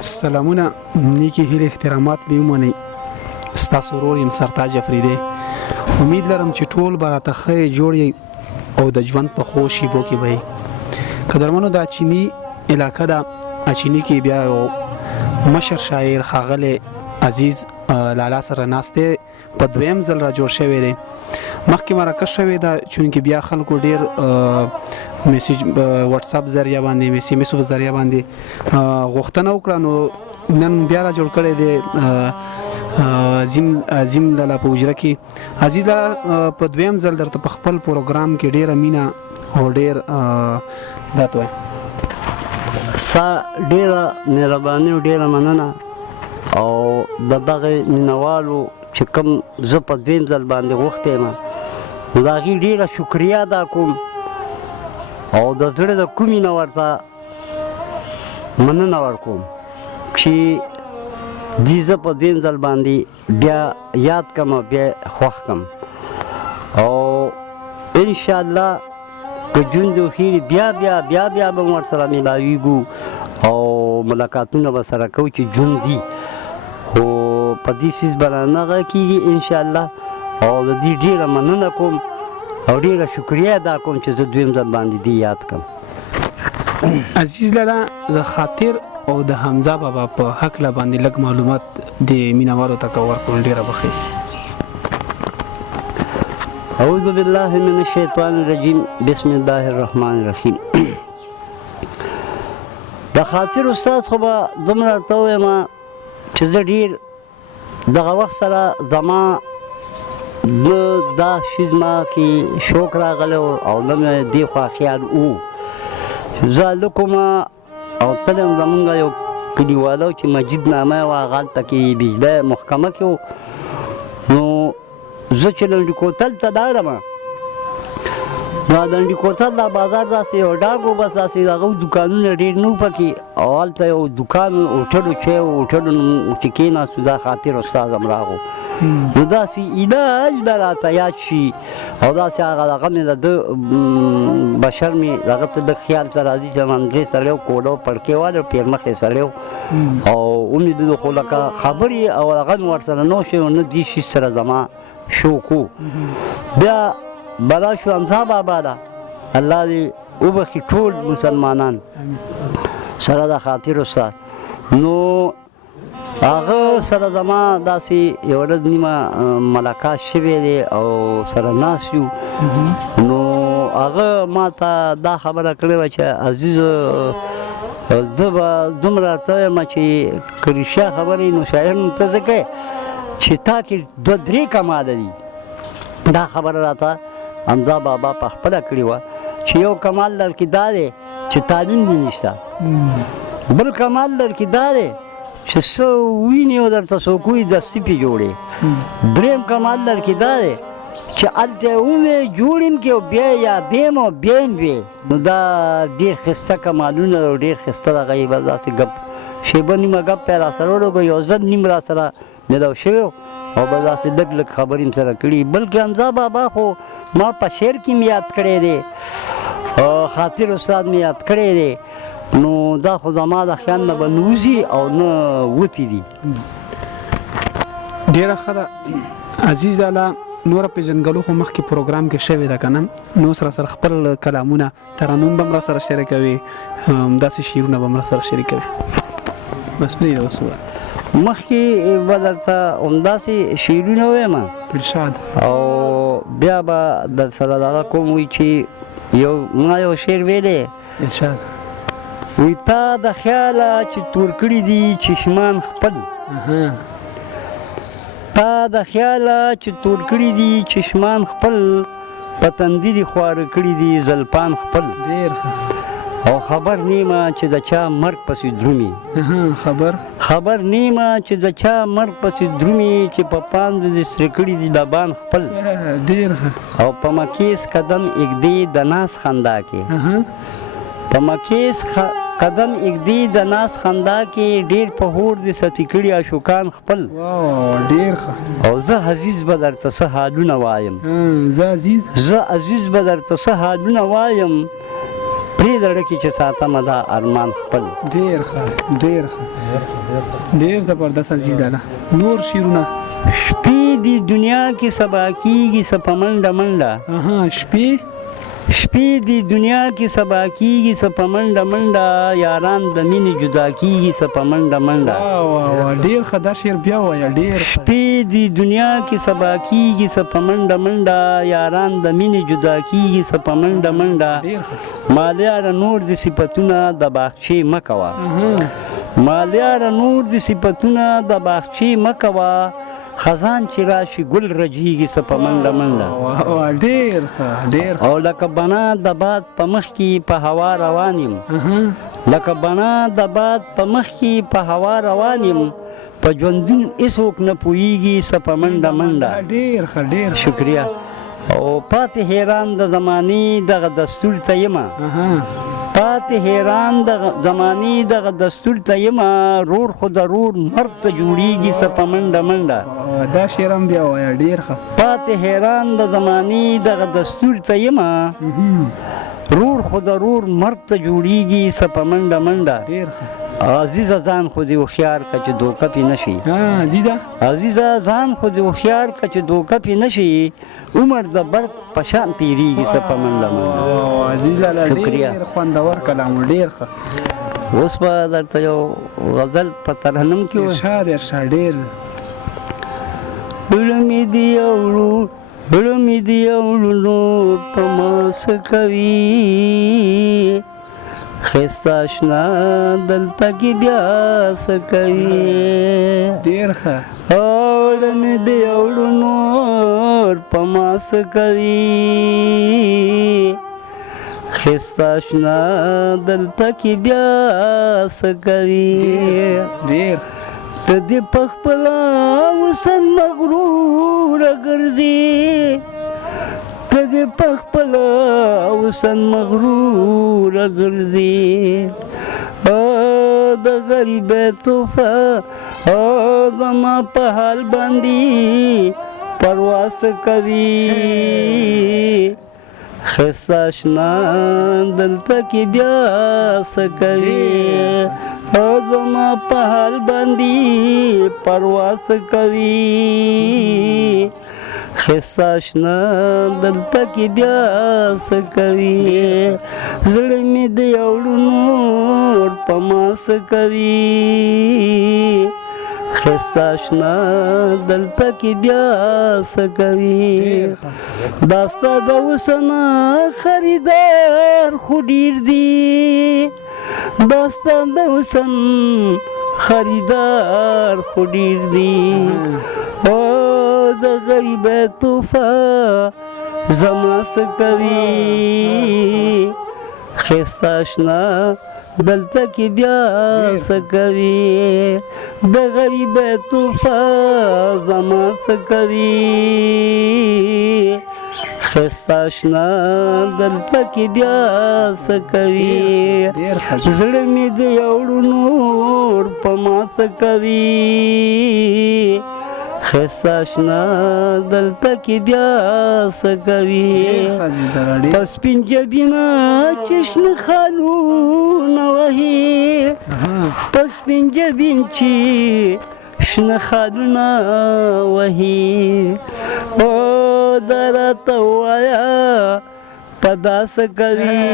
سلامونه نیکی هیله احترامات به ومنئ. ستاسو ورور یم سرتاج افریدی. امید لرم چې ټول به راته ښه جوړ یئ او د ژوند په ښو شیبو کې به یئ. قدرمنو دا چیني علاقه ده. چیني کې بیا یو مشر شاعر ښاغلی عزیز لالا سره ناست دی، په دویم ځل را جوړ شوی دی. مخکې مرکه شوې ده چونکې بیا خلکو ډېر میسیج واتساپ ذریعه باندې میسیج په ذریعه باندې غوښتنه وکړه، نو نن بیا را جوړ کړی دی عظیم لالا په حجره کې. عزیز لالا په دویم ځل درته په خپل پروګرام کې ډېره مینه او ډېر دا ته وایم ستا ډېره مهرباني او ډېره مننه او د دغې مینهوالو چې کوم زه په دویم ځل باندې غوښتی یم نو د هغې ډېره شکریه ادا کوم او د زړه د کومې نه ورته مننه ورکوم چې دې زه په دویم ځل باندې بیا یاد کړم او بیا خوښ کړم او انشاءالله که ژوند وښیږي بیا به م ورسره میلاویږو او ملاقاتونه به سره کوو چې ژوند دي، خو په دې څیز به رانغه کېږي انشاءالله. او د دې ډېره مننه کوم او ډېره شکریه ادا کوم چې زه دویم ځل باندې دې یاد کړم. عزیز لالا د خاطر او د حمزه بابا په هکله باندې لږ معلومات د مینهوالو ته که ورکړل ډېره به ښه. اعوذ بالله من الشیطان الرجیم بسم الله الرحمن الرحیم. د خاطر استاد خو به دومره ورته ووایم چې زه ډېر دغه وخت سره زما دا شي زما کې شوق راغلی او نه مې دې خوا خیال و. زه هلک وم او تلی یم زمونږ یو کلیواله چې مجید نامه یې وه، هغه هلته کې بجلی محکمه کې و. نو زه چې لنډي کوتل ته لاړم دا لنډي کوتل دا بازار داسې یو ډاګ و، بس داسې هغه دوکانونه ډېر نه و پکې او هلته یو دوکان هوټلو چې و هوټلو چې کېناستو دا خاطر استاد هم راغو. نو داسې علاج به راته یاد شي او داسې هغه دغه مې د ده بشر مې دغه ته لږ خیال ته راځي چې همدرې سړی و کوډه و پړکې والی پیرمخې سړی و او امید د خو لکه خبرې او هغه مې ورسره نه شوی نه دې شي سره زما شوق و. بیا بلا شو حمزه بابا ده، الله دې وبخي ټول مسلمانان سره د خاطر استاد. نو هغه سره زما داسې یو ورځ نیمه ملاقات شوی دی او سره ناست یو. نو هغه ما ته دا خبره کړې وه چې عزیز زه به دومره ورته وایم چې که رښتیا خبرې نو شاعر نو ته ځکه چې تا کې دوه درې کماله دي. دا خبره راته حمزه بابا په خپله کړې وه چې یو کمال در کې دا دی چې تعلیم دې نشته، بل کمال در کې دا دی چې څه ووینې او درته څوک وایي دستي پې جوړې، درېیم کمال در کې دا دی چې هلته یې ومې جوړ یم کې او بیا یا بیم او بیا یم وې. نو دا ډېر ښایسته کمالونه او ډېر ښایسته دغه یې بس داسې ګپ شیبه نیمه ګپ یې را سره ولګو، یو ځل نیم را سره میلاو شوی او بس داسې لږ لږ خبرې م سره کړي. بلکې حمزه بابا خو ما په شعر کې م یاد کړی دی، خاطر استاد م یاد کړی دی. نو دا خو زما د خیال نه به نه وځي او نه وتې دي. ډېره ښه ده عزیز لالا. نوره پېژنګلو خو مخکې پروګرام کې شوې ده که نه، نو سره خپل کلامونه ترانوم به م را سره شریکوي، همداسې شعرونه به م را سره شریکوي. بس پرېږده اوس ووایه. مخکې به درته همداسې شعرونه ووایم ارشاد او بیا به در سره دغه کوم وایي چې ما یو شعر ویلی ارشاد وی تا د خیاله چې تور کړي دي چشمان خپل، تا د خیاله چې تور کړي دي چشمان خپل، په تندي دي خواره کړي دي زلفان خپل، ډېر او خبر نیمه چې د چا مرګ پسې درومي، خبر نیمه چې د چا مرګ پسې درومي، چې په پاند دې سره کړي دي لبان خپل، ډېر او په مکیس قدم اږدي د ناس خندا کې، په مکیس قدم اږدي د ناس خندا کې، ډېر په هور دې ستی کړي عاشقان خپل. ډېر ښه. او زه عزیز به درته څه حالونه وایم، زه عزیز به درته څه حالونه وایم، پرې زړه کې چې ساتمه دا ارمان خپل. ډېر ښه ډېر ښه ډېر زبردست عزیز لالا. نور شعرونه؟ شپې دی دنیا کې سبا کېږي څه په منډه منډه. شپې دی دنیا کې سبا کېږي څه په منډه منډه، یاران د مینې جدا کېږي څه په منډه منډه. ډېر ښه دا شعر بیا وایه. ډېر شپې دی دنیا کې سبا کېږي څه په منډه منډه، یاران د مینې جدا کېږي څه په منډه منډه. مالیاره نور دې صفتونه د باغچې مه کوه، مالیاره نور دې صفتونه د باغچې مه کوه، خزان چې راشي ګل رجیږي څه په منډه منډه. ډېر ښه ډېر ښه. او لکه بنا د باد په مخ کې په هوا روان یم، لکه بنا د باد په مخ کې په هوا روان یم، په ژوندون هېڅوک نه پوهېږي څه په منډه منډه. ډېر ښه ډېر ښه. شکریه. او پاتې حیران د زمانې دغه دستور ته یمه، پاتې حیران د زمانې دغه دستور ته یمه، رور خو ضرور مرګ ته جوړېږي څه په منډه منډه. دا شعر هم بیا وایه. ډېر ښه. پاتې حیران د زمانې دغه دستور ته یمه، رور خو ضرور مرګ ته جوړېږي څه په منډه منډه. ډېر ښه. عزیزه ځان خو دې هوښیار که چې دوکه پې نه شي. عزیزه ځان خو دې هوښیار که چې دوکه پې نه شي، عمر د برق په شان تېرېږي څه په منډه منډه. عزیز لالا ډېر خوندور کلام و. ډېر ښه. اوس به درته یو غزل په ترنم کې ارشاد ارشاد. ډېر زړه مې دې اوړو، زړه مې دې اوړو نور په ما څه کوي، ښایسته اشنا دلته کې بیا څه کوي. ډېر ښه. زړه مې دې اوړو نور په ما څه کوي، ښایسته اشنا دلته کې بیا څه کوي. ډېر ته دې په خپله وسن مغروره ګرځې، ته دې په خپله وسن مغروره ګرځې، د غریبۍ توفه زما په حال باندې پروا څه کوي، ښایسته اشنا دلته کې بیا څه کوي، زما په حال باندې پروا څه کوي، ښایسته اشنا دلته کې بیا څه کوي. زړه مې د اوړو نور په ما څه کوي، ښایسته اشنا دلته کې بیا څه کوي. دا ستا د اوسنه خریدار خو ډېر دي، دا ستا د اوسن خریدار خو ډېر دي، د غریبۍ توفه زما څه کوي، ښایسته اشنا دلته کې بیا څه کوي، د غریبۍ توفه زما څه کوي، ښایسته اشنا دلته کې بیا څه کوي. زړه مې د اوړو نور په ما څه کوي، ښایسته اشنا دلته کې بیا څه کوي. په سپین جبینه چې شنه خالونه وهي، په سپین جبین چې شنه خالونه وهي، دا راته ووایه په دا څه کوي،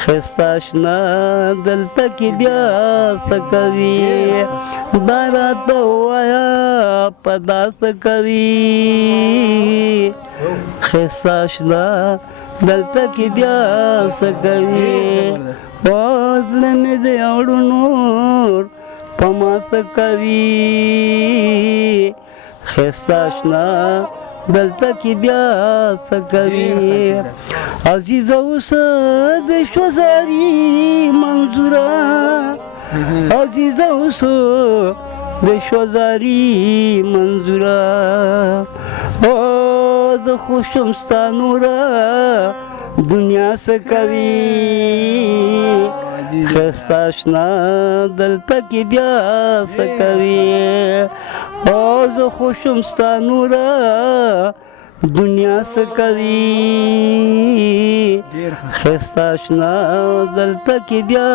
ښایسته اشنا دلته کې بیا څه کوي، دا راته ووایه په دا څه کوي، ښایسته اشنا دلته کې بیا څه کوي. زړه مې د اوړو نور په ما څه کوي، ښایسته اشنا دلته کې بیا څه کوي. عزیزه اوس د شوه زاري منظوره، عزیزه اوس د شوه زاري منظوره، زه خو شم ستا نوره دنیا څه کوي، ښایسته اشنا دلته کې بیا څه کوي. زه خو شم ستا نوره دنیا سکوي خستا آشنا دلته کې بیا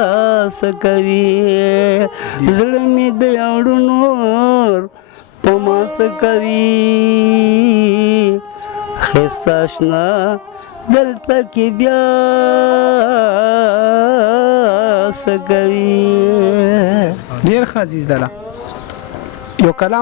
سکوي زړه مې د اړونو په ما سکوي خستا آشنا دلته کې بیا سکوي. ډیر ښه عزیز لالا. یو کلام